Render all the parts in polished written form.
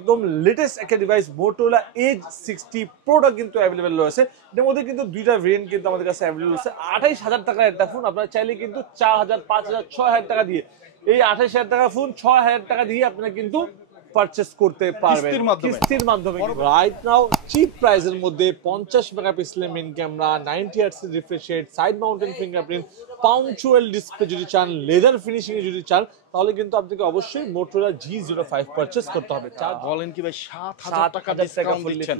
একদম লেটেস্ট একটা device Motorola Edge 60 Proটা কিন্তু অ্যাভেলেবেল রয়েছে। এর মধ্যে কিন্তু দুইটা ভেরিয়েন্ট কিন্তু আমাদের কাছে অ্যাভেলেবেল রয়েছে। 28000 টাকার একটা ফোন আপনারা চাইলে কিন্তু 4000, 5000, 6000 টাকা দিয়ে এই 28000 টাকার ফোন 6000 টাকা দিয়ে আপনারা কিন্তু পারচেজ করতে পারবেন কিস্তির মাধ্যমে। রাইট নাও চিপ প্রাইসের মধ্যে 50 মেগাপিক্সেলের main camera, 90 hertz refresh rate, side mounted fingerprint, punctual display যদি চান, লেদার ফিনিশিং এ যদি চান, তাহলে কিন্তু আপনাকে অবশ্যই Motorola G05 পারচেজ করতে হবে। বলেন কি ভাই 7000 টাকা ডিসকাউন্ট দিচ্ছেন?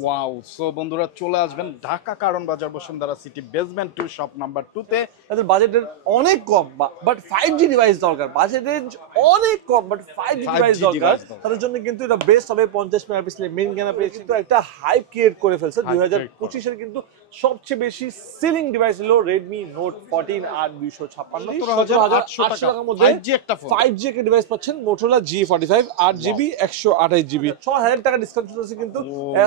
ওয়াও। সো বন্ধুরা চলে আসবেন ঢাকা কারণ বাজার Bashundhara city basement 2 shop number 2 তে। তাদের বাজেটের অনেক কম বাট 5G ডিভাইস দরকার, বাজেট রেঞ্জ অনেক কম বাট 5G ডিভাইস দরকার, তাদের জন্য কিন্তু এটা বেস্ট হবে। 50 মেগাপিক্সেলের মেইন ক্যামেরা পেয়ে কিন্তু একটা হাইপ ক্রিয়েট করে ফেলছে। 2025 এর কিন্তু সবচেয়ে বেশি সেলিং ডিভাইস হলো Redmi Note 14 আর 256 17,800 টাকার মধ্যে 5G একটা ডিভাইস পাচ্ছেন Motorola G45 8GB 128GB 6000 টাকা ডিসকাউন্ট চলছে কিন্তু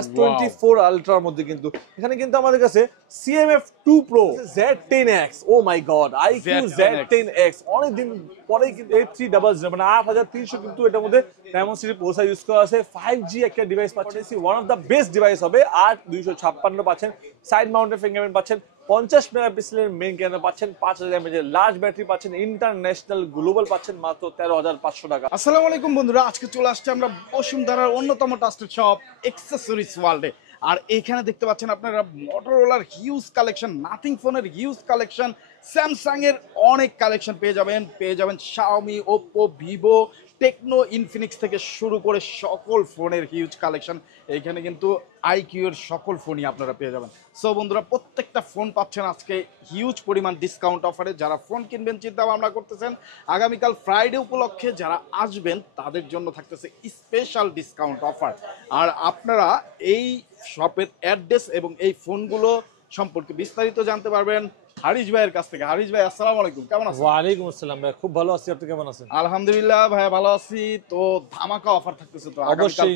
S24 Ultra এর মধ্যে। কিন্তু এখানে কিন্তু আমাদের কাছে CMF2 Pro Z10X, ও মাই গড, IQ Z10X অনেকদিন পরেই কিন্তু 8300 মানে 8300 কিন্তু এটার মধ্যে Dimensity প্রসেসর ইউজ করা আছে। 5G একটা ডিভাইস পাচ্ছেন, one of the best device হবে। 8256 পাচ্ছেন, সাইড মাউন্টেড ফিঙ্গারপ্রিন্ট পাচ্ছেন, 50 মেগাপিক্সেলের মেইন ক্যামেরা পাচ্ছেন, 5000 mAh লার্জ ব্যাটারি পাচ্ছেন, ইন্টারন্যাশনাল গ্লোবাল পাচ্ছেন মাত্র 13500 টাকা। আসসালামু আলাইকুম বন্ধুরা, আজকে চলে আসছে আমরা বসুন্ধরার অন্যতম ট্রাস্টেড শপ অ্যাক্সেসরিজ ওয়ার্ল্ডে। আর এখানে দেখতে পাচ্ছেন আপনারা মোটরোলার হিউজ কালেকশন, নাথিং ফোনের হিউজ কালেকশন, স্যামসাং এর অনেক কালেকশন পেয়ে যাবেন Xiaomi, Oppo, Vivo, Tecno, Infinix থেকে শুরু করে সকল ফোনের হিউজ কালেকশন। এখানে কিন্তু আইকিউ এর সকল ফোনই আপনারা পেয়ে যাবেন। সো বন্ধুরা প্রত্যেকটা ফোন পাচ্ছেন আজকে হিউজ পরিমাণ ডিসকাউন্ট অফারে। যারা ফোন কিনবেন চিন্তা ভাবনা করতেছেন, আগামীকাল ফ্রাইডে উপলক্ষে যারা আসবেন তাদের জন্য থাকতেছে স্পেশাল ডিসকাউন্ট অফার। আর আপনারা এই শপের অ্যাড্রেস এবং এই ফোনগুলো সম্পর্কে বিস্তারিত জানতে পারবেন হারিশ ভাইয়ের কাছ থেকে। হারিশ ভাই আসসালামু আলাইকুম, কেমন আছেন? ওয়ালাইকুম আসসালাম ভাই, খুব ভালো আছি, আপনি কেমন আছেন? আলহামদুলিল্লাহ ভাই ভালো আছি। তো ধামাকা অফার থাকতেছে তো অবশ্যই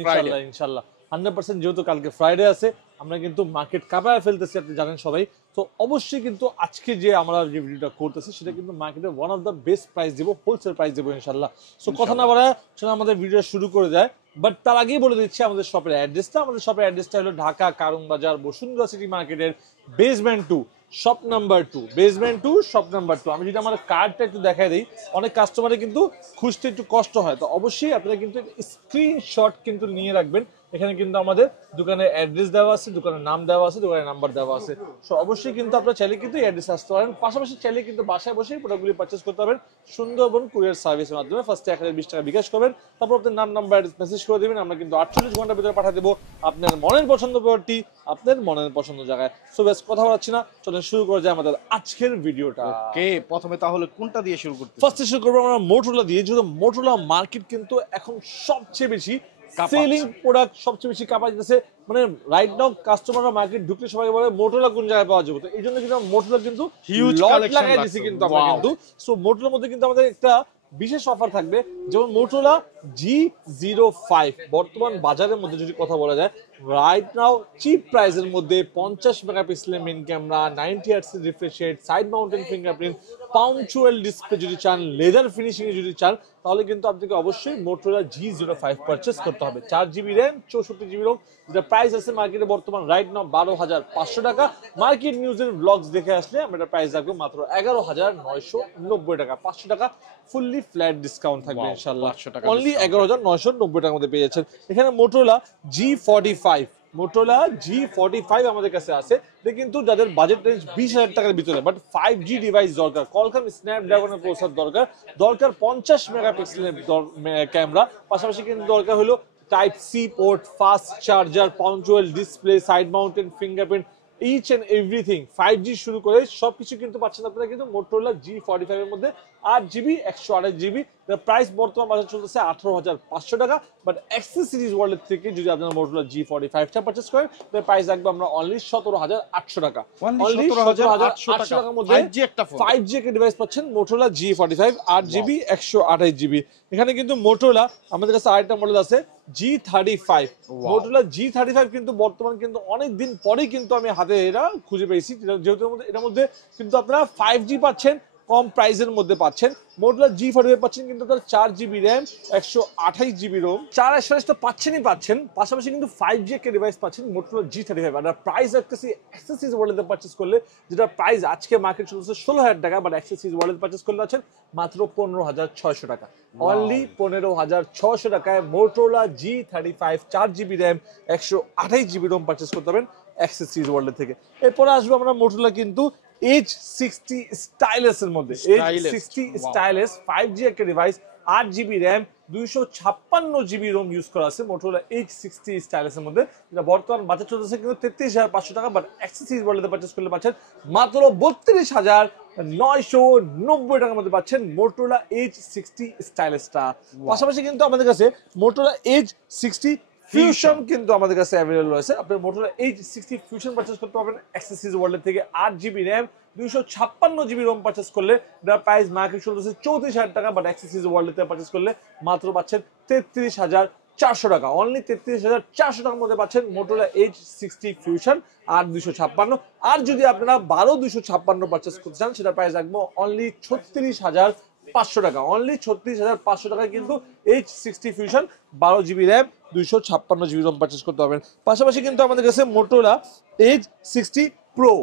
ইনশাআল্লাহ 100%। যেহেতু কালকে ফ্রাইডে আছে, আমরা কিন্তু মার্কেট কাঁপায় ফেলতেছি, আপনি জানেন সবাই। তো অবশ্যই কিন্তু আজকে যে আমরা যে ভিডিওটা করতেছি সেটা কিন্তু মার্কেটে one of the best price দিব, হোলসেল প্রাইস দিব ইনশাআল্লাহ। সো কথা না বাড়ায় চলো আমাদের ভিডিও শুরু করে যায়। বাট তার আগেই বলে দিচ্ছি আমাদের শপের অ্যাড্রেসটা। আমাদের শপের অ্যাড্রেসটা হলো ঢাকা কারণ বাজার বসুন্ধরা সিটি মার্কেটের basement 2 shop number 2, basement 2 shop number 2। আমি যদি আমার কার্ডটা একটু দেখাই দিই, অনেক কাস্টমারের কিন্তু খুঁজতে একটু কষ্ট হয়, তো অবশ্যই আপনারা কিন্তু স্ক্রিনশট কিন্তু নিয়ে রাখবেন। এখানে কিন্তু আমাদের দোকানের অ্যাড্রেস দেওয়া আছে, দোকানের নাম দেওয়া আছে, দোকানের নাম্বার দেওয়া আছে। সো অবশ্যই কিন্তু আপনারা চাইলে কিন্তু এই অ্যাড্রেসে আসতে পারেন। পাশাপাশি চাইলে কিন্তু বাসায় বসেই প্রোডাক্টগুলি পারচেজ করতে পারবেন সুন্দরবন কুরিয়ার সার্ভিসের মাধ্যমে। ফার্স্টে 1020 টাকা বিকাশ করবেন, তারপর আপনার নাম নাম্বার অ্যাড্রেস মেসেজ করে দেবেন। আমরা কিন্তু 48 ঘন্টার ভিতরে পাঠিয়ে দেবো আপনার মনের পছন্দ প্রোডাক্টটি আপনার মনের পছন্দ জায়গায়। সো বেশ কথা বলাচ্ছি না, চলেন শুরু করা যায় আমাদের আজকের ভিডিওটা। ওকে, প্রথমে তাহলে কোনটা দিয়ে শুরু করতে? ফার্স্টে শুরু করবো আমরা Motorola দিয়ে। যেহেতু Motorola মার্কেট কিন্তু এখন সবচেয়ে বেশি সেলিং প্রোডাক্ট, সবচেয়ে বেশি কাপাস দিতেছে। মানে রাইট নাও কাস্টমাররা মার্কেট ঢুকলে সবাই বলে Motorola কোন জায়গায় পাওয়া যাবে, তো এই জন্য কিন্তু Motorola কিন্তু হিউজ কালেকশন লাগাই দিয়েছি কিন্তু আমরা কিন্তু। সো Motorola মধ্যে কিন্তু আমাদের একটা বিশেষ অফার থাকবে, যেমন Motorola G05 বর্তমান বাজারের মধ্যে যদি কথা বলা যায়, রাইট নাও চিপ প্রাইসের মধ্যে 50 মেগাপিক্সেলের main camera, 90 hertz refresh rate, side mounted fingerprint, punctual display যদি চান, লেদার ফিনিশিং এ যদি চান, তাহলে কিন্তু আপনাকে অবশ্যই Motorola G05 পারচেজ করতে হবে। 4GB র্যাম 64GB রোম, যেটা প্রাইস আছে মার্কেটে বর্তমান রাইট নাও 12,500 টাকা। মার্কেট নিউজের ব্লগস দেখে আসলে আমরা এটা প্রাইস রাখবো মাত্র 11,990 টাকা। 500 টাকা ফুললি ফ্ল্যাট ডিসকাউন্ট থাকবে ইনশাআল্লাহ। অনলি 11,990 টাকার মধ্যে পেয়ে যাচ্ছেন। এখানে Motorola G45 আমাদের কাছে আছে। এটা কিন্তু যাদের বাজেট রেঞ্জ 20,000 টাকার ভিতরে বাট 5G ডিভাইস দরকার, কলকাম স্ন্যাপড্রাগনের প্রসেসর দরকার 50 মেগাপিক্সেলের ক্যামেরা, পাশাপাশি কিন্তু দরকার হলো type C port, fast charger, পাঞ্চুয়াল display, side mounted fingerprint, each and everything 5G শুরু করে সবকিছু কিন্তু পাচ্ছেন আপনারা কিন্তু Motorola G45 এর মধ্যে। 8GB 128GB, প্রাইস বর্তমান বাজার চলতেছে 18,500 টাকা। বাট অ্যাক্সেসরিজ ওয়ার্ল্ড থেকে যদি আপনারা Motorola G45 টা পারচেজ করেন, তাহলে প্রাইস রাখবো আমরা অনলি 17,800 টাকা। অনলি 17,800 টাকার মধ্যে 5G একটা ডিভাইস পাচ্ছেন Motorola G45 8GB 128GB। এখানে কিন্তু Motorola আমাদের কাছে আরেকটা মডেল আছে G35। Motorola G35 কিন্তু বর্তমান কিন্তু অনেক দিন পরেই কিন্তু আমি হাতে এটা খুঁজে পেয়েছি, যেহেতু এটার মধ্যে কিন্তু আপনারা 5G পাচ্ছেন, কম প্রাইসের মধ্যে পাচ্ছেন। মোটরোলা G45 পাচ্ছেন কিন্তু তার 4GB র্যাম 128GB রোম 4 তো পাচ্ছেন, পাশাপাশি কিন্তু 5G একটা ডিভাইস পাচ্ছেন মোটরোলা G35। আর প্রাইস রাখতেছি অ্যাক্সেসরিজ ওয়ালেটে পারচেজ করলে, যেটা প্রাইস আজকে মার্কেট চলছে 16,000 টাকা, বাট অ্যাক্সেসরিজ ওয়ালেট পারচেজ করলে আছেন মাত্র 15,600 টাকা। অনলি 15,600 টাকায় Motorola G35 4GB RAM 128GB ROM purchase করতে পারবেন অ্যাক্সেসরিজ ওয়ালেট থেকে। এরপরে আসবো আমরা মোটরোলা কিন্তু H60 স্টাইলাস এর মধ্যে। H60 স্টাইলাস 5G একটা device, 8GB RAM 256GB Rome use করা আছে মোটরোলা H60 স্টাইলাস এর মধ্যে, যেটা বর্তমান বাজার চলতেছে কিন্তু 33,500 টাকা, বাট অ্যাক্সেসরিজ ওয়ালেটে পারচেজ করলে পাচ্ছেন মাত্র 32,990 টাকার মধ্যে পাচ্ছেন মোটরোলা H60 স্টাইলাসটা। পাশাপাশি কিন্তু আমাদের কাছে মোটরোলা H60 ফিউশন কিন্তু আমাদের কাছে অ্যাভেলেবল রয়েছে। আপনি মোটরোলা H60 ফিউশন পারচেজ করতে পারবেন অ্যাক্সেসরিজ ওয়ালেট থেকে। 8GB RAM 256GB Rome purchase করলে এটার প্রাইস মার্কেট চলতেছে 34,000 টাকা, বাট অ্যাক্সেসরিজ ওয়ালেটে পারচেজ করলে মাত্র পাচ্ছেন 33,400 টাকা। অনলি 33,400 টাকার মধ্যে পাচ্ছেন মোটরোলা H60 ফিউশন 8/256। আর যদি আপনারা 12/256 পারচেজ করতে চান, সেটা প্রাইস রাখবো অনলি 36,500 টাকা। অনলি 36,500 টাকায় কিন্তু H60 fusion 12GB RAM 256GB Rome purchase করতে পারবেন। পাশাপাশি কিন্তু আমাদের কাছে মোটরোলা H60 প্রো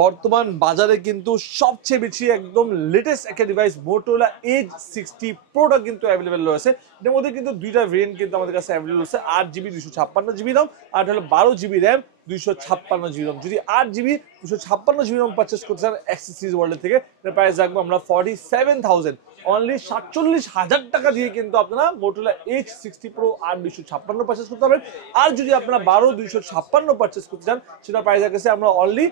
বর্তমান বাজারে কিন্তু সবচেয়ে বেশি একদম লেটেস্ট একটা ডিভাইস মোটরোলা H60 প্রোটা কিন্তু অ্যাভেলেবেল রয়েছে। এর মধ্যে কিন্তু দুইটা ভেরিয়েন্ট কিন্তু আমাদের কাছে অ্যাভেলেবেল রয়েছে, 8GB 256GB রোম আর হলো 12GB র্যাম 256GB রোম। যদি 8GB 256GB রোম পারচেজ করতে চান অ্যাক্সেসরিজ ওয়ালেট থেকে, এর প্রাইস রাখবো আমরা 47,000। অনলি 47,000 টাকা দিয়ে কিন্তু আপনারা মোটরোলা H60 প্রো 8/256 পারচেজ করতে পারবেন। আর যদি আপনারা 12/256 পারচেজ করতে চান, সেটা প্রাইস রাখছে আমরা অনলি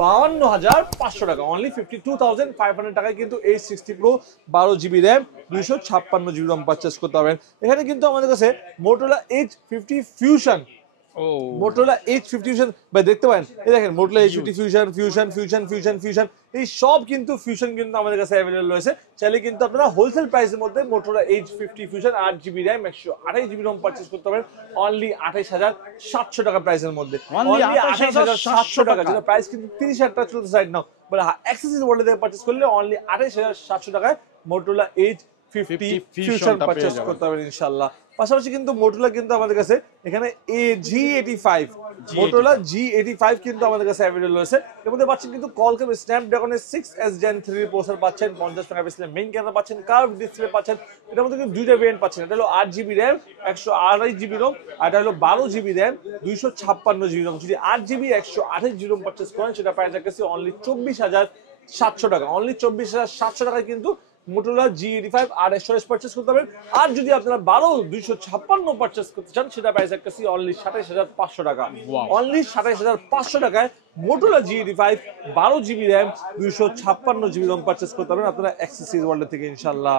52,500 টাকা। অনলি 52,500 টাকায় কিন্তু H60 pro 12GB RAM 256GB Rome purchase করতে পারবেন। এখানে কিন্তু আমাদের কাছে Motorola H50 fusion, Motorola H50 fusion ভাই দেখতে পারেন, এই দেখেন মোটরোলা H50 ফিউশন এই সব কিন্তু ফিউশন কিন্তু আমাদের কাছে অ্যাভেলেবল রয়েছে। চাইলে কিন্তু আপনারা হোলসেল প্রাইসের মধ্যে Motorola H50 fusion 8GB RAM 128GB ROM purchase করতে পারবেন অনলি 28,700 টাকা প্রাইসের মধ্যে। অনলি 28,700 টাকা, যেটা প্রাইস কিন্তু 30,000 টাকা চলতে side now, but accessories wallet থেকে পারচেজ করলে অনলি 28,700 টাকায় মোটরোলা H50 ফিউশন পারচেজ করতে পারবেন ইনশাআল্লাহ। পাশাপাশি কিন্তু মোটরোলা কিন্তু আমাদের কাছে এখানে G85 মোটরোলা G85 কিন্তু আমাদের কাছে অ্যাভেলেবল রয়েছে। এর মধ্যে পাচ্ছেন কিন্তু কোয়ালকম স্ন্যাপড্রাগনের 6S Gen 3 প্রসেসর পাচ্ছেন, 50 মেগাপিক্সেলের মেইন ক্যামেরা পাচ্ছেন, কার্ভ ডিসপ্লে পাচ্ছেন। এটার মধ্যে কিন্তু দুইটা ভেরিয়েন্ট পাচ্ছেন, এটা হলো 8GB র্যাম 128GB রোম আর এটা হলো 12GB র্যাম 256GB রোম। যদি 8GB 128GB রোম পারচেজ করেন, সেটা প্রাইস রাখছে অনলি 24,700 টাকা। অনলি 24,700 টাকায় কিন্তু মোটরোলা G85 আর স্টোরেজ পারচেজ করতে পারবেন। আর যদি আপনারা 12/256 পারচেজ করতে চান, সেটা প্রাইস রাখছি অনলি 27,500 টাকা। অনলি 27,500 টাকায় Motorola G85 12GB RAM 256GB Rome purchase করতে পারবেন আপনারা অ্যাক্সেসরিজ ওয়ালেট থেকে ইনশাআল্লাহ।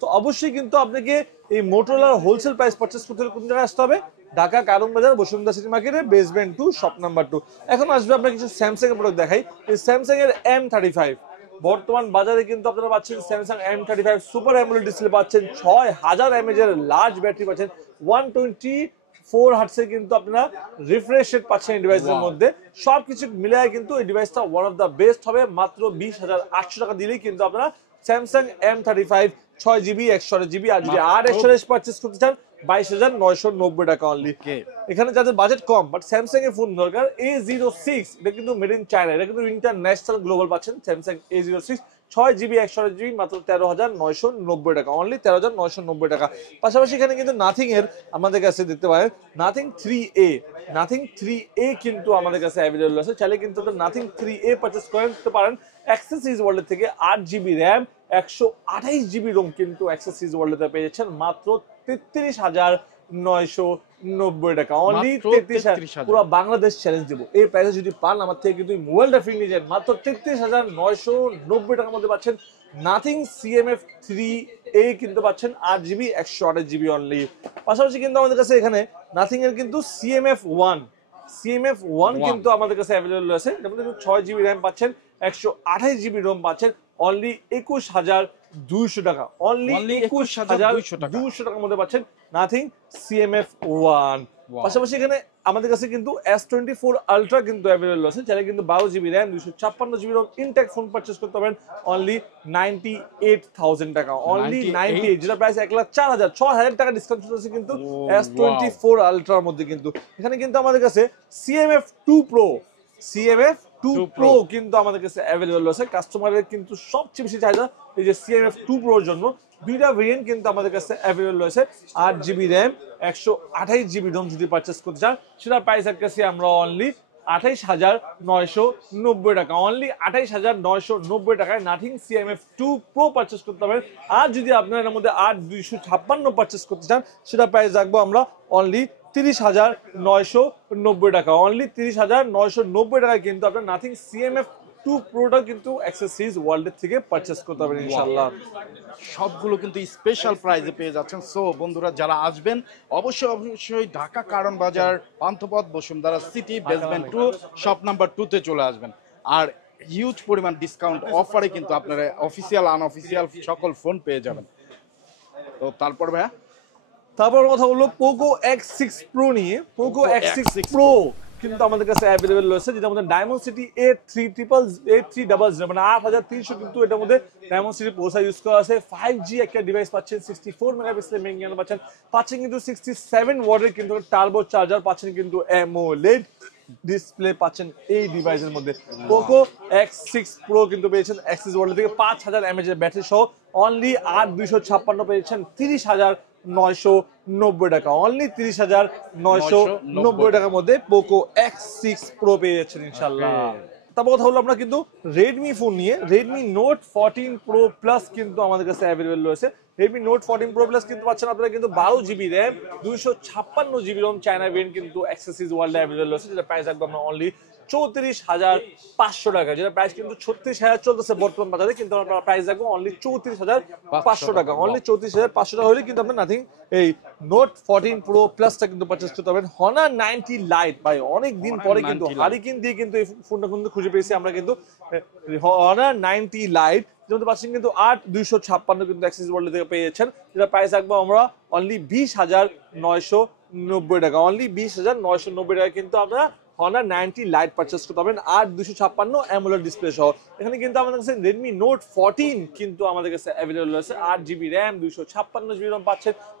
তো অবশ্যই কিন্তু আপনাকে এই মোটরোলার হোলসেল প্রাইস পারচেজ করতে হলে কোন জায়গায় আসতে হবে? ঢাকা কারণ বাজার বসুন্ধরা সিটি মার্কেটের বেসমেন্ট 2 শপ নাম্বার 2। এখন আসবে আপনার কিছু স্যামসাং এর প্রোডাক্ট দেখাই। এই স্যামসাং এর M35 বর্তমান বাজারে কিন্তু আপনারা পাচ্ছেন Samsung M35 super AMOLED display পাচ্ছেন, 6000 mAh এর লার্জ ব্যাটারি পাচ্ছেন, 124 হার্টজের কিন্তু আপনারা রিফ্রেশ রেট পাচ্ছেন এই ডিভাইসের মধ্যে। সবকিছু মিলায় কিন্তু এই ডিভাইসটা ওয়ান অফ দ্য বেস্ট হবে। মাত্র 20,800 টাকা দিলেই কিন্তু আপনারা স্যামসাং M35 6GB 128GB আর যদি আর স্টোরেজ পারচেজ করতে চান 22,990 টাকা অনলি। এখানে যাদের বাজেট কম বাট স্যামসাং এর ফোন দরকার, A06 এটা কিন্তু মেড ইন চায়না, এটা কিন্তু ইন্টারন্যাশনাল গ্লোবাল পাচ্ছেন স্যামসাং A06 6GB 128GB মাত্র 13,990 টাকা। অনলি 13,990 টাকা। পাশাপাশি এখানে কিন্তু নাথিং এর আমাদের কাছে দেখতে পারেন নাথিং 3A, নাথিং 3A কিন্তু আমাদের কাছে অ্যাভেলেবল আছে। চাইলে কিন্তু আপনারা নাথিং 3A পারচেজ করতে পারেন অ্যাক্সেসরিজ ওয়ালেট থেকে। 8GB র্যাম 128GB রোম কিন্তু অ্যাক্সেসরিজ ওয়ালেটে পেয়ে যাচ্ছেন মাত্র 33,990 টাকা। অনলি 33,000, পুরো বাংলাদেশ চ্যালেঞ্জ দেবো এই প্রাইসে যদি পান আমার থেকে কিন্তু মোবাইলটা ফ্রি নিয়ে যান। মাত্র 33,990 টাকার মধ্যে পাচ্ছেন নাথিং CMF 3A কিন্তু পাচ্ছেন 8GB 128GB অনলি। পাশাপাশি কিন্তু আমাদের কাছে এখানে নাথিং এর কিন্তু CMF 1 কিন্তু আমাদের কাছে অ্যাভেলেবল রয়েছে। এর মধ্যে 6GB র্যাম পাচ্ছেন, 128GB রোম পাচ্ছেন অনলি 21,200 টাকা। অনলি 21,200 টাকার মধ্যে পাচ্ছেন নাথিং CMF 1। পাশাপাশি এখানে আমাদের কাছে কিন্তু S24 আলট্রা কিন্তু অ্যাভেলেবল আছে, চাইলে কিন্তু 12 GB RAM 256 GB ROM intact phone purchase করতে পারেন অনলি 98,000 টাকা, অনলি 98, যেটা প্রাইস 1,04,000, 6,000 টাকা ডিসকাউন্ট চলছে কিন্তু S24 আলট্রার মধ্যে। কিন্তু এখানে কিন্তু আমাদের কাছে CMF2 Pro কিন্তু আমাদের কাছে অ্যাভেলেবল আছে। কাস্টমারের কিন্তু সবচেয়ে বেশি চাহিদা এই যে CMF2 Proর জন্য। দুইটা ভেরিয়েন্ট কিন্তু আমাদের কাছে অ্যাভেলেবল রয়েছে, 8 GB র্যাম 128 GB রোম যদি পারচেস করতে চান সেটা প্রাইস রাখতেছি আমরা অনলি 28,990 টাকা, অনলি 28,990 টাকায় নাথিং CMF2 Pro পারচেস করতে পারবেন। আর যদি আপনার এর মধ্যে 8,256 পারচেস করতে চান সেটা প্রাইস রাখবো আমরা অনলি 30,990 টাকা, অনলি 30,990 টাকায় কিন্তু আপনার নাথিং CMF2 Proটা কিন্তু অ্যাক্সেসরিজ ওয়ার্ল্ডের থেকে পারচেস করতে পারবেন ইনশাআল্লাহ। সবগুলো কিন্তু স্পেশাল প্রাইসে পেয়ে যাচ্ছেন। সো বন্ধুরা যারা আসবেন অবশ্যই ঢাকা কারণ বাজার Panthapath Bashundhara city basement 2 shop number 2 তে চলে আসবেন। আর হিউজ পরিমাণ ডিসকাউন্ট অফারে কিন্তু আপনারা অফিসিয়াল আনঅফিসিয়াল সকল ফোন পেয়ে যাবেন। তো তারপর ভাইয়া তারপর কথা বলবো পোকো X6 Pro নিয়ে। পোকো X6 Pro কিন্তু আমাদের কাছে অ্যাভেলেবল রয়েছে, যেটা আমাদের ডায়মন্ড সিটি A300 মানে 8,300 কিন্তু এটার মধ্যে ডায়মন্ড সিটি প্রসেসর ইউজ করা আছে। 5G একটা ডিভাইস পাচ্ছেন, 64 মেগাপিক্সেলের মেইন ক্যামেরা পাচ্ছেন কিন্তু 67 ওয়াটের কিন্তু টার্বো চার্জার পাচ্ছেন, কিন্তু AMOLED ডিসপ্লে পাচ্ছেন এই ডিভাইসের মধ্যে। পোকো X6 Pro কিন্তু পেয়েছেন অ্যাক্সিস ওয়ার্ল্ড থেকে 5,000 mAh এর ব্যাটারি সহ অনলি 8,256 পেয়েছেন 30,990 টাকা, অনলি 30,990 টাকার মধ্যে পোকো X6 Pro পেয়ে যাচ্ছেন ইনশাআল্লাহ। তারপর কথা হলো আমরা কিন্তু রেডমি ফোন নিয়ে। রেডমি নোট 14 Pro Plus কিন্তু আমাদের কাছে অ্যাভেলেবল রয়েছে। রেডমি নোট 14 Pro Plus কিন্তু পাচ্ছেন আপনারা কিন্তু 12 GB RAM 256 GB ROM China variant কিন্তু অ্যাক্সেসরিজ ওয়ার্ল্ডে অ্যাভেলেবল রয়েছে, যেটা প্রাইস রাখবো আমরা অনলি 34,500 টাকা, যেটা প্রাইস কিন্তু 36,000 চলতেছে বর্তমান বাজারে, কিন্তু আমরা প্রাইস রাখবো অনলি 34,500 টাকা, অনলি 34,500 টাকা হলে কিন্তু আপনার নাথিং এই নোট 14 Pro Plusটা কিন্তু পারচেজ করতে পারবেন। Honor 90 Lite ভাই অনেক দিন পরে কিন্তু হারিকেন দিয়ে কিন্তু এই ফোনটা কিন্তু খুঁজে পেয়েছি আমরা কিন্তু। Honor 90 Lite যেমন পাচ্ছেন কিন্তু 8,256 কিন্তু অ্যাক্সেস ওয়ার্ল্ড থেকে পেয়েছেন, যেটা প্রাইস রাখবো আমরা অনলি 20,990 টাকা, অনলি 20,990 টাকা কিন্তু আমরা Honor 90 Lite পারচেজ করতে পারবেন 8,256 AMOLED ডিসপ্লে সহ। এখানে কিন্তু আমাদের কাছে Redmi Note 14 কিন্তু আমাদের কাছে অ্যাভেলেবল আছে, 8 GB র্যাম 256 GB রোম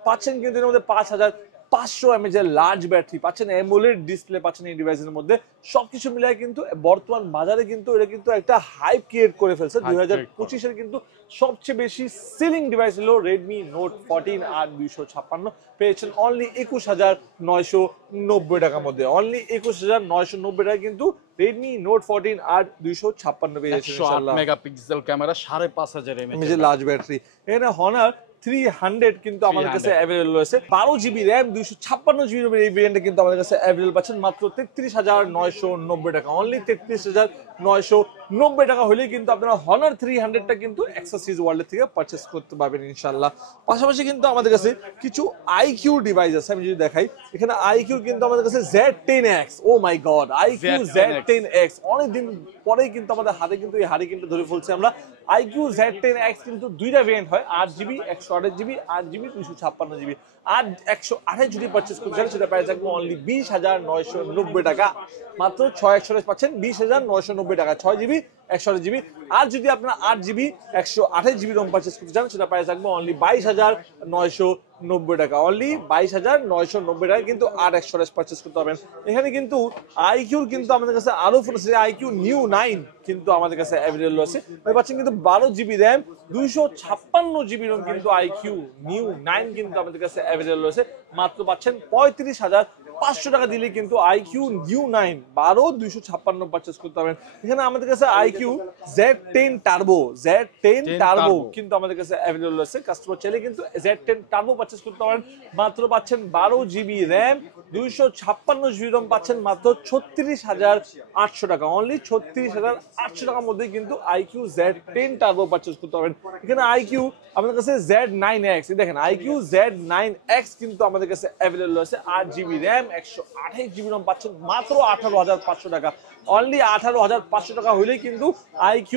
পাচ্ছেন কিন্তু এর মধ্যে 5,500 mAh এর লার্জ ব্যাটারি পাচ্ছেন, AMOLED ডিসপ্লে পাচ্ছেন এই ডিভাইসের মধ্যে। সবকিছু মিলিয়ে কিন্তু বর্তমান বাজারে কিন্তু এটা কিন্তু একটা হাইপ ক্রিয়েট করে ফেলছে। 2025 এর কিন্তু সবচেয়ে বেশি সেলিং ডিভাইস হলো Redmi Note 14 8,256 পেয়েছেন অনলি 21,990 টাকার মধ্যে, অনলি 21,990 টাকা কিন্তু Redmi Note 14 8,256 পেয়েছেন ইনশাআল্লাহ। 108 megapixel camera 5,500 mAh large battery. এখানে Honor 300 কিন্তু আমাদের কাছে অ্যাভেলেবল রয়েছে, 12 GB র্যাম 256 GB রোমের এই ভেরিয়েন্টে কিন্তু আমাদের কাছে অ্যাভেলেবল পাচ্ছেন মাত্র 33,990 টাকা, অনলি 33,990 টাকা হলে কিন্তু আপনারা Honor 300টা কিন্তু অ্যাক্সেসরিজ ওয়ার্ল্ড থেকে পারচেজ করতে পারবেন ইনশাআল্লাহ। পাশাপাশি কিন্তু আমাদের কাছে কিছু IQ ডিভাইস আছে, আমি যদি দেখাই এখানে IQ কিন্তু আমাদের কাছে Z10X, ও মাই গড IQ Z10X অনেকদিন পরেই কিন্তু আমাদের হাতে কিন্তু এই হারিকেনটা ধরে ফেলছে আমরা। IQ Z10X কিন্তু দুইটা ভেরিয়েন্ট হয়, 8GB 128GB, 8GB 256GB। আর 128 যদি পারচেজ করতে চান সেটা প্রাইস থাকবে অনলি 20,990 টাকা, মাত্র 6 পাচ্ছেন 20,990 টাকা, 6GB 128GB। আর যদি আপনারা 8GB 128GB রোম পারচেজ করতে চান সেটা প্রাইস থাকবে অনলি 22,990 টাকা, অনলি 22,990 টাকা কিন্তু 8 পারচেজ করতে পারবেন। এখানে কিন্তু IQর কিন্তু আমাদের কাছে আরো ফোন আছে, IQ New 9 কিন্তু আমাদের কাছে অ্যাভেলেবল আছে, পাচ্ছেন কিন্তু 12GB র্যাম 256GB রোম কিন্তু IQ New 9 কিন্তু আমাদের কাছে অ্যাভেলেবল আছে, মাত্র পাচ্ছেন 35,500 টাকা দিলে কিন্তু IQ New 9 12,256 পারচেজ করতে পারবেন। এখানে আমাদের কাছে IQ Z10 Turbo কিন্তু আমাদের কাছে অ্যাভেলেবল আছে, কাস্টমার চাইলে কিন্তু Z10 Turbo পারচেজ করতে পারেন, মাত্র পাচ্ছেন 12GB র্যাম 256GB রোম পাচ্ছেন মাত্র 36,800 টাকা, অনলি 36,800 টাকার মধ্যে কিন্তু IQ Z10 Turbo পারচেজ করতে পারবেন। এখানে IQ আমাদের কাছে Z9X, দেখেন IQ Z9X কিন্তু আমাদের কাছে অ্যাভেলেবল আছে, 8GB র্যাম 128GB রোম পাচ্ছেন মাত্র 18,500 টাকা, অনলি 18,500 টাকা হইলেই কিন্তু IQ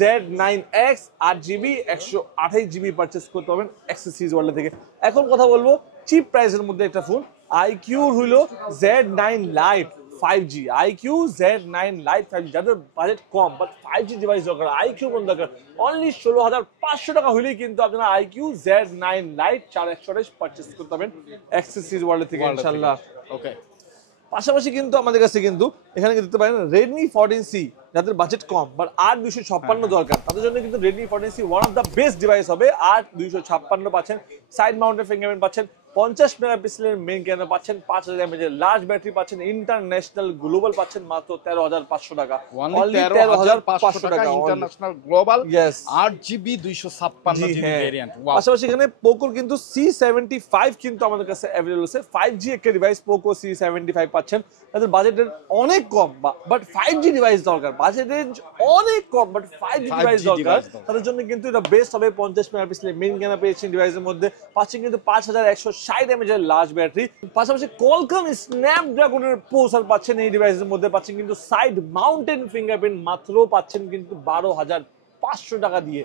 Z9X 8GB 128GB purchase করতে পারবেন অ্যাক্সেসরিজ ওয়ার্ল্ড থেকে। এখন কথা বলবো চিপ প্রাইসের মধ্যে একটা ফোন আইকিউ হইলো Z9 Lite 5G IQ Z9 Lite 5G যাদের budget com but 5G device দরকার আইকিউ কোন দরকার অনলি 16,500 টাকা হলেই কিন্তু আপনারা আইকিউ Z9 Lite 4128 পারচেজ করতে পারবেন অ্যাক্সেসরিজ ওয়ার্ল্ড থেকে ইনশাআল্লাহ। ওকে, পাশাপাশি কিন্তু আমাদের কাছে কিন্তু এখানে দেখতে পারেন Redmi 14C যাদের বাজেট কম বাট 8256 দরকার তাদের জন্য কিন্তু Redmi 14C one of the best device হবে। 8256 পাচ্ছেন, সাইড মাউন্টেড ফিঙ্গারপ্রিন্ট পাচ্ছেন, 50 মেগাপিক্সেলের মেইন ক্যামেরা পাচ্ছেন, 5000 mAh লার্জ ব্যাটারি পাচ্ছেন, ইন্টারন্যাশনাল গ্লোবাল পাচ্ছেন মাত্র 13,500 টাকা। অনলি 13,500 টাকা international global. Yes, 8GB 256GB variant. পাশাপাশি এখানে পোকোর কিন্তু C75 কিন্তু আমাদের কাছে अवेलेबल আছে। 5G একটা ডিভাইস পোকো C75 পাচ্ছেন। তাদের বাজেটের অনেক কম বাট 5G ডিভাইস দরকার, বাজেট রেঞ্জ অনেক কম বাট 5G ডিভাইস দরকার তাদের জন্য কিন্তু এটা বেস্ট হবে। 50 মেগাপিক্সেলের মেইন ক্যামেরা পেয়েছেন ডিভাইসের মধ্যে, পাচ্ছেন কিন্তু 5160 mAh লার্জ ব্যাটারি, পাশাপাশি কোয়ালকম স্ন্যাপড্রাগনের প্রসেসর পাচ্ছেন এই ডিভাইসের মধ্যে, পাচ্ছেন কিন্তু সাইড মাউন্টেড ফিঙ্গারপ্রিন্ট মাত্র পাচ্ছেন কিন্তু 12,500 টাকা দিয়ে।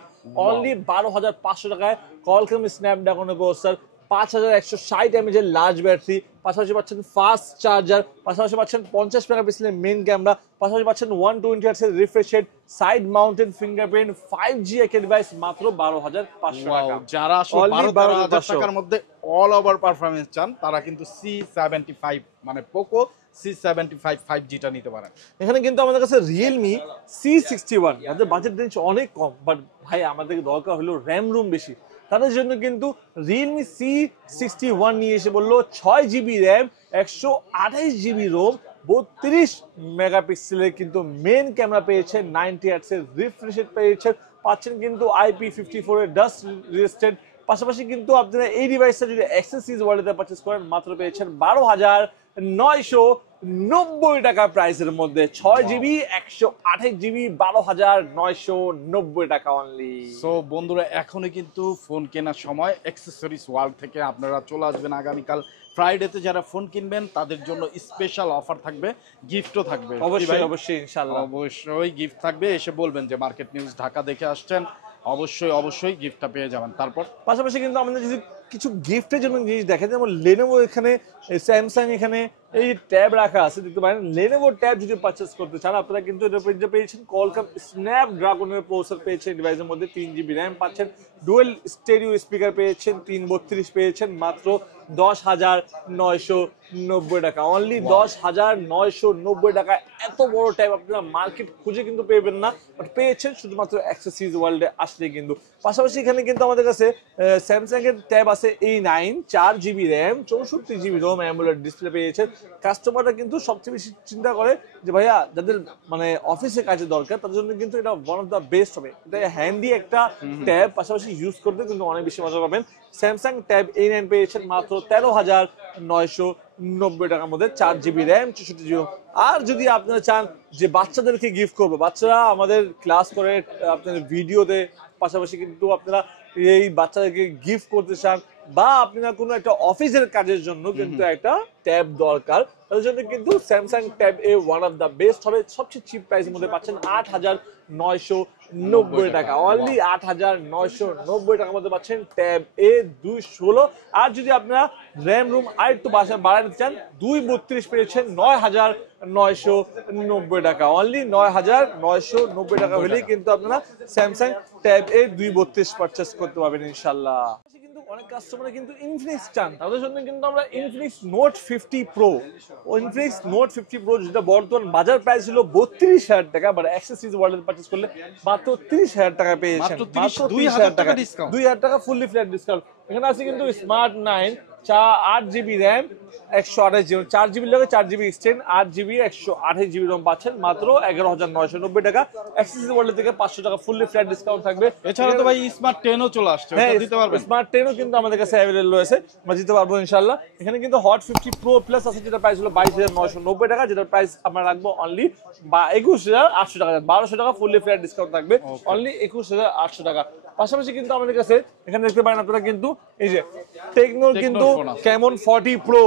অনলি 12,500 টাকায় কোয়ালকম স্ন্যাপড্রাগনের প্রসেসর, 5160 mAh লার্জ ব্যাটারি, পাশাপাশি পাচ্ছেন ফাস্ট চার্জার, পাশাপাশি পাচ্ছেন 50 মেগাপিক্সেলের মেইন ক্যামেরা, পাশাপাশি পাচ্ছেন 120 Hz এর refresh rate, side mounted fingerprint, 5G একটা ডিভাইস মাত্র 12,500 টাকা। যারা আসলে 12,000 টাকার মধ্যে অল ওভার পারফরম্যান্স চান তারা কিন্তু C75 মানে পোকো C75 5G টা নিতে পারেন। এখানে কিন্তু আমাদের কাছে Realme C61 যাদের বাজেট রেঞ্জ অনেক কম বাট ভাই আমাদের দরকার হলো র্যাম রুম বেশি, তাদের জন্য কিন্তু Realme C61 নিয়ে এসে বললো 6GB র্যাম 128GB রোম 32 মেগাপিক্সেলের কিন্তু মেন ক্যামেরা পেয়েছেন, 90 Hz এর রিফ্রেশ রেট পেয়েছেন, পাচ্ছেন কিন্তু IP54 এর ডাস্ট রেজিস্ট্যান্ট, পাশাপাশি কিন্তু আপনারা এই ডিভাইসটা যদি অ্যাক্সেসরিজ ওয়ালেটে পারচেজ করেন মাত্র পেয়েছেন 12,990 টাকা প্রাইসের মধ্যে। 6GB 128GB 12,990 টাকা অনলি। সো বন্ধুরা এখনই কিন্তু ফোন কেনার সময় অ্যাক্সেসরিজ ওয়ার্ল্ড থেকে আপনারা চলে আসবেন। আগামীকাল ফ্রাইডেতে যারা ফোন কিনবেন তাদের জন্য স্পেশাল অফার থাকবে, গিফটও থাকবে। অবশ্যই অবশ্যই ইনশাআল্লাহ অবশ্যই গিফট থাকবে। এসে বলবেন যে মার্কেট নিউজ ঢাকা দেখে আসছেন, অবশ্যই গিফটটা পেয়ে যাবেন। তারপর পাশাপাশি কিন্তু আমাদের যদি কিছু গিফটের জন্য জিনিস দেখেন, যেমন লেনোভো এখানে, স্যামসাং এখানে এই ট্যাব রাখা আছে দেখতে পারেন। লেনোভো ট্যাব যদি পারচেজ করতে চান আপনারা কিন্তু এটা পেয়েছেন কোয়ালকম স্ন্যাপড্রাগনের প্রসেসর পেয়েছেন ডিভাইসের মধ্যে, 3GB র্যাম পাচ্ছেন, ডুয়েল স্টেরিও স্পিকার পেয়েছেন, 332 পেয়েছেন মাত্র 10,990 টাকা। অনলি 10,990 টাকা। এত বড় ট্যাব আপনারা মার্কেট খুঁজে কিন্তু পেবেন না বাট পেয়েছেন শুধুমাত্র অ্যাক্সেসরিজ ওয়ার্ল্ডে আসলে কিন্তু। পাশাপাশি এখানে কিন্তু আমাদের কাছে স্যামসাং এর ট্যাব আছে A9 4GB RAM 64GB Rome AMOLED display পেয়েছেন। কাস্টমাররা কিন্তু সবচেয়ে বেশি চিন্তা করে যে ভাইয়া যাদের মানে অফিসে কাজে দরকার তাদের জন্য কিন্তু এটা ওয়ান অফ দ্য বেস্ট হবে, এটা হ্যান্ডি একটা ট্যাব, পাশাপাশি ইউজ করতে কিন্তু অনেক বেশি মজা পাবেন। স্যামসাং ট্যাব A9 পেয়েছেন মাত্র 13,990 টাকার মধ্যে, 4GB র্যাম 64GB রোম। আর যদি আপনারা চান যে বাচ্চাদেরকে গিফট করবো, বাচ্চারা আমাদের ক্লাস করে আপনাদের ভিডিওতে, পাশাপাশি কিন্তু আপনারা এই বাচ্চাদেরকে গিফট করতে চান বা আপনারা কোনো একটা অফিসের কাজের জন্য কিন্তু একটা ট্যাব দরকার, তাদের জন্য কিন্তু Samsung tab A one of the best হবে। সবচেয়ে চিপ প্রাইসের মধ্যে পাচ্ছেন 8,990 টাকা। অনলি 8,990 টাকার মধ্যে পাচ্ছেন ট্যাব A 216। আর যদি আপনারা র্যাম রুম আর একটু বাড়াতে চান 232 পেয়েছেন 9,990 টাকা। অনলি 9,990 টাকা হলেই কিন্তু আপনারা স্যামসাং ট্যাব A 232 পারচেজ করতে পারবেন ইনশাল্লাহ। কিন্তু অনেক কাস্টমার কিন্তু ইনফিনিক্স চান, তাদের জন্য কিন্তু আমরা ইনফিনিক্স নোট 50 প্রো ও ইনফিনিক্স নোট 50 প্রো যেটা বর্তমান বাজার প্রাইস ছিল 32,000 টাকা, বাট অ্যাক্সেসরিজ ওয়ার্ল্ডে পারচেজ করলে মাত্র 30,000 টাকা পেয়েছেন, মাত্র 30,000 টাকা ডিসকাউন্ট, 2,000 টাকা ফুললি ফ্ল্যাট ডিসকাউন্ট। এখানে আছে কিন্তু smart 9 8GB RAM 128GB, 4GB লাগে 4GB extend, 8GB 128GB Rome পাচ্ছেন মাত্র 11,990 টাকা। অ্যাক্সেসরিজ ওয়ার্ল্ড থেকে 500 টাকা ফুললি ফ্ল্যাট ডিসকাউন্ট থাকবে। এছাড়া তো ভাই স্মার্ট 10 ও চলে আসছে, হ্যাঁ, এটা দিতে পারবেন। স্মার্ট 10 ও কিন্তু আমাদের কাছে अवेलेबल রয়েছে, আমরা দিতে পারবো ইনশাআল্লাহ। এখানে কিন্তু হট 50 প্রো প্লাস আছে যেটা প্রাইস হলো 22,990 টাকা, যেটা প্রাইস আমরা রাখবো অনলি 21,800 টাকা, 1,200 টাকা ফুললি ফ্ল্যাট ডিসকাউন্ট থাকবে, অনলি 21,800 টাকা। পাশাপাশি কিন্তু আমাদের কাছে এখানে দেখতে পারেন আপনারা কিন্তু এই যে টেকনোর কিন্তু Camon 40 pro,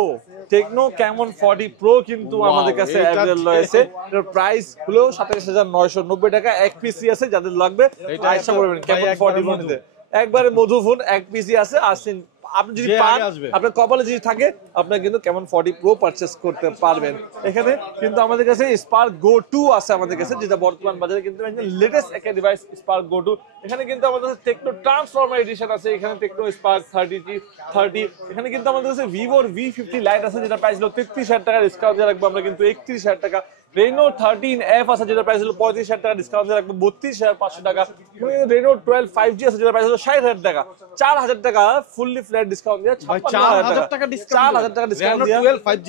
techno Camon 40 pro কিন্তু আমাদের কাছে अवेलेबल রয়েছে। এর প্রাইস হলো 27,990 টাকা। এক পিসি আছে, যাদের লাগবে আয়শা করবেন ক্যামন 40 প্রো নিতে, একবারে মধু ফোন এক পিসি আছে, আসেন আপনি যদি যে পান, আগে আসবে। আপনার কপালে যদি থাকে, আপনার কিন্তু Camon 40 Pro পারচেজ করতে পারবেন। এখানে কিন্তু আমাদের কাছে Spark Go 2 আছে আমাদের কাছে, যেটা বর্তমান বাজারে কিন্তু লেটেস্ট একটা ডিভাইস Spark Go 2। এখানে কিন্তু আমাদের কাছে টেকনো ট্রান্সফর্মার এডিশন আছে, এখানে টেকনো Spark 30, এখানে কিন্তু আমাদের কাছে Vivo V50 Lite আছে, যেটা প্রাইস হলো 33,000 টাকা, ডিসকাউন্ট দিয়ে রাখবো আমরা কিন্তু 31,000 টাকা। Reno 13F আছে, যেটা প্রাইস হলো 35,000 টাকা, ডিসকাউন্ট দিয়ে রাখবো 32,500 টাকা। Reno 12 5G আছে, যেটা প্রাইস হলো 60,000 টাকা। 4,000 টাকা ফুললি ফ্ল্যাট ডিসকাউন্ট দিয়ে 56,000 টাকা ডিসকাউন্ট, 4,000 টাকা ডিসকাউন্ট দিয়ে 12 5G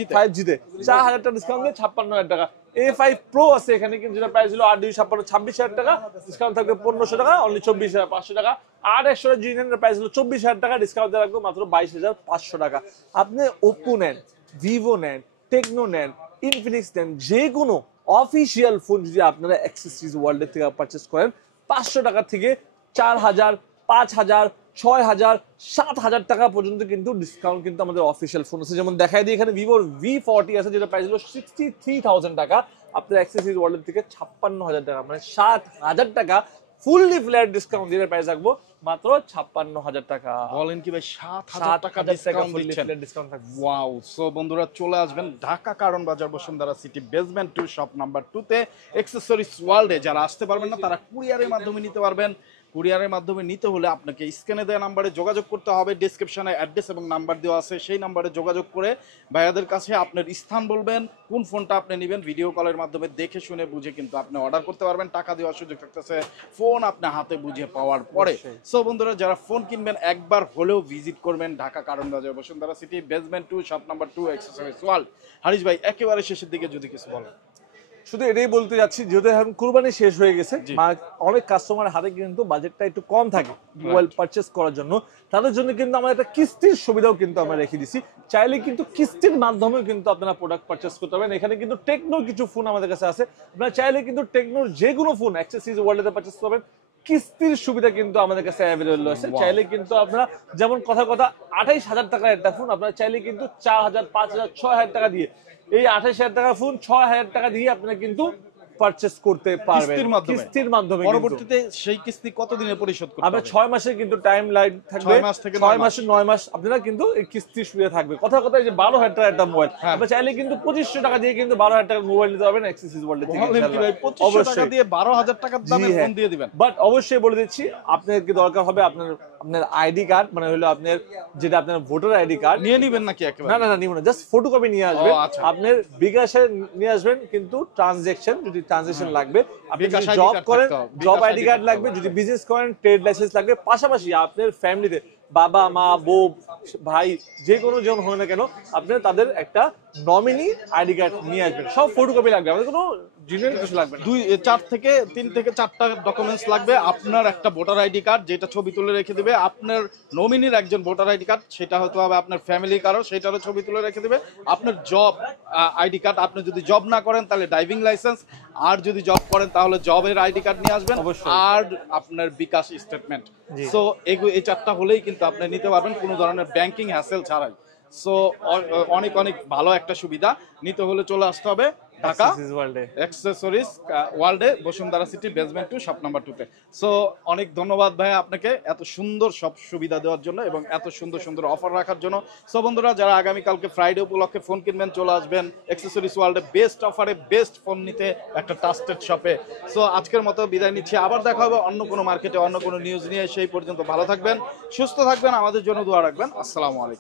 তে 4,000 টাকা ডিসকাউন্ট দিয়ে 56,000 টাকা। A5 Pro আছে এখানে কিন্তু, যেটা প্রাইস হলো 8,256 26,000 টাকা, ডিসকাউন্ট থাকবে 1,500 টাকা, অনলি 24,500 টাকা। 8,100 G9 এর প্রাইস হলো 24,000 টাকা, ডিসকাউন্ট দিয়ে রাখবো মাত্র 22,500 টাকা। আপনি Oppo নেন, Vivo নেন, টেকনো নেন, ইনফিনিক্স নেন, যে কোনো অফিসিয়াল ফোন যদি আপনারা অ্যাক্সেসরিজ ওয়ার্ল্ড থেকে পারচেজ করেন, 500 টাকা থেকে 4,000, 5,000, 6,000, 7,000 টাকা পর্যন্ত কিন্তু ডিসকাউন্ট কিন্তু আমাদের অফিসিয়াল ফোন আছে। যেমন দেখাই দিই, এখানে Vivo V40 আছে, যেটা প্রাইস হলো 63,000 টাকা, আপনার অ্যাক্সেসরিজ ওয়ার্ল্ড থেকে 56,000 টাকা, মানে 7,000 টাকা ফুললি ফ্ল্যাট ডিসকাউন্ট দিয়ে প্রাইস রাখবো মাত্র 56,000 টাকা। বলেন কি ভাই 7,000 টাকা ডিসকাউন্ট দিচ্ছেন? ডিসকাউন্ট থাকবে। ওয়াও। সো বন্ধুরা চলে আসবেন ঢাকা কারণ বাজার Bashundhara city basement 2 shop number 2 তে অ্যাকসেসরিজ ওয়ার্ল্ডে। যারা আসতে পারবেন না তারা কুরিয়ারের মাধ্যমে নিতে পারবেন। কুরিয়ারের মাধ্যমে নিতে হলে আপনাকে স্ক্রিনে দেওয়া নাম্বারে যোগাযোগ করতে হবে, ডেসক্রিপশনে অ্যাড্রেস এবং নাম্বার দেওয়া আছে, সেই নাম্বারে যোগাযোগ করে ভাইয়াদের কাছে আপনার স্থান বলবেন, কোন ফোনটা আপনি নেবেন, ভিডিও কলের মাধ্যমে দেখে শুনে বুঝে কিন্তু আপনি অর্ডার করতে পারবেন। টাকা দেওয়ার সুযোগ থাকতেছে ফোন আপনি হাতে বুঝে পাওয়ার পরে। সো বন্ধুরা যারা ফোন কিনবেন একবার হলেও ভিজিট করবেন ঢাকা কারণ বাজার Bashundhara city basement 2 shop number 2 accessories world. Haris ভাই একেবারে শেষের দিকে যদি কিছু বলেন। শুধু এটাই বলতে যাচ্ছি, যেহেতু এখন কুরবানি শেষ হয়ে গেছে, অনেক কাস্টমার হাতে কিন্তু বাজেটটা একটু কম থাকে মোবাইল পারচেজ করার জন্য, তাদের জন্য কিন্তু আমরা একটা কিস্তির সুবিধাও কিন্তু আমরা রেখে দিছি। চাইলে কিন্তু কিস্তির মাধ্যমে কিন্তু আপনারা প্রোডাক্ট পারচেজ করতে পারবেন। এখানে কিন্তু টেকনোর কিছু ফোন আমাদের কাছে আছে, আপনারা চাইলে কিন্তু টেকনোর যে কোনো ফোন অ্যাক্সেসরিজ ওয়ার্ল্ডে পারচেজ করবেন, কিস্তির সুবিধা কিন্তু আমাদের কাছে অ্যাভেলেবল আছে। চাইলে কিন্তু আপনারা, যেমন কথা 28,000 টাকার একটা ফোন আপনারা চাইলে কিন্তু 4,000, 5,000, 6,000 টাকা দিয়ে, এই 28,000 টাকার ফোন 6,000 টাকা দিয়ে আপনারা কিন্তু পারচেজ করতে পারবেন কিস্তির মাধ্যমে। পরবর্তীতে সেই কিস্তি কতদিনে পরিশোধ করতে হবে? আপনার 6 মাসের কিন্তু টাইম লাইন থাকবে, 6 মাস থেকে 6 মাসের 9 মাস আপনারা কিন্তু এই কিস্তির সুবিধা থাকবে। কথা যে 12,000 টাকার একটা মোবাইল আপনি চাইলে কিন্তু 2,500 টাকা দিয়ে কিন্তু 12,000 টাকার মোবাইল নিতে পারবেন অ্যাক্সেসরিজ ওয়ার্ল্ড থেকে। বলেন কি ভাই 2,500 টাকা দিয়ে 12,000 টাকার দামে ফোন দিয়ে দিবেন? বাট অবশ্যই বলে দিচ্ছি, আপনার কি দরকার হবে আপনার আইডি কার্ড, মানে হলো আপনার যেটা আপনার ভোটার আইডি কার্ড নিয়ে নিবেন নাকি একেবারে? না নিব না, জাস্ট ফটোকপি নিয়ে আসবেন। আপনার বিকাশে নিয়ে আসবেন, কিন্তু ট্রানজাকশন যদি ট্রানজাকশন লাগবে, আপনি জব করেন জব আইডি কার্ড লাগবে, যদি বিজনেস করেন ট্রেড লাইসেন্স লাগবে। পাশাপাশি আপনার ফ্যামিলিতে বাবা মা বউ ভাই যে কোনো জন হয় না কেন, আপনার তাদের একটা নমিনি আইডি কার্ড নিয়ে আসবেন, সব ফটোকপি লাগবে, আমাদের কোনো জিনিস কিছু লাগবে না। 3 থেকে 4টা ডকুমেন্টস লাগবে। আপনার একটা ভোটার আইডি কার্ড যেটা ছবি তুলে রেখে দিবে, আপনার নমিনির একজন ভোটার আইডি কার্ড, সেটা হয়তো হবে আপনার ফ্যামিলি কারো, সেটারও ছবি তুলে রেখে দিবে, আপনার জব আইডি কার্ড, আপনি যদি জব না করেন তাহলে ড্রাইভিং লাইসেন্স, আর যদি জব করেন তাহলে জবের আইডি কার্ড নিয়ে আসবেন, আর আপনার বিকাশ স্টেটমেন্ট। সো এই 4টা হলেই কিন্তু আপনি নিতে পারবেন কোনো ধরনের ব্যাংকিং হ্যাসেল ছাড়াই। সো অনেক ভালো একটা সুবিধা। নিতে হলে চলে আসতে হবে ঢাকা অ্যাক্সেসরিজ ওয়ার্ল্ডে Bashundhara city basement 2 shop number 2 তে। সো অনেক ধন্যবাদ ভাই আপনাকে এত সুন্দর সব সুবিধা দেওয়ার জন্য এবং এত সুন্দর অফার রাখার জন্য। সো বন্ধুরা যারা আগামীকালকে ফ্রাইডে উপলক্ষে ফোন কিনবেন চলে আসবেন অ্যাক্সেসরিজ ওয়ার্ল্ডে বেস্ট অফারে বেস্ট ফোন নিতে একটা ট্রাস্টেড শপে। সো আজকের মতো বিদায় নিচ্ছি, আবার দেখা হবে অন্য কোনো মার্কেটে অন্য কোনো নিউজ নিয়ে। সেই পর্যন্ত ভালো থাকবেন, সুস্থ থাকবেন, আমাদের জন্য দোয়া রাখবেন। আসসালামু আলাইকুম।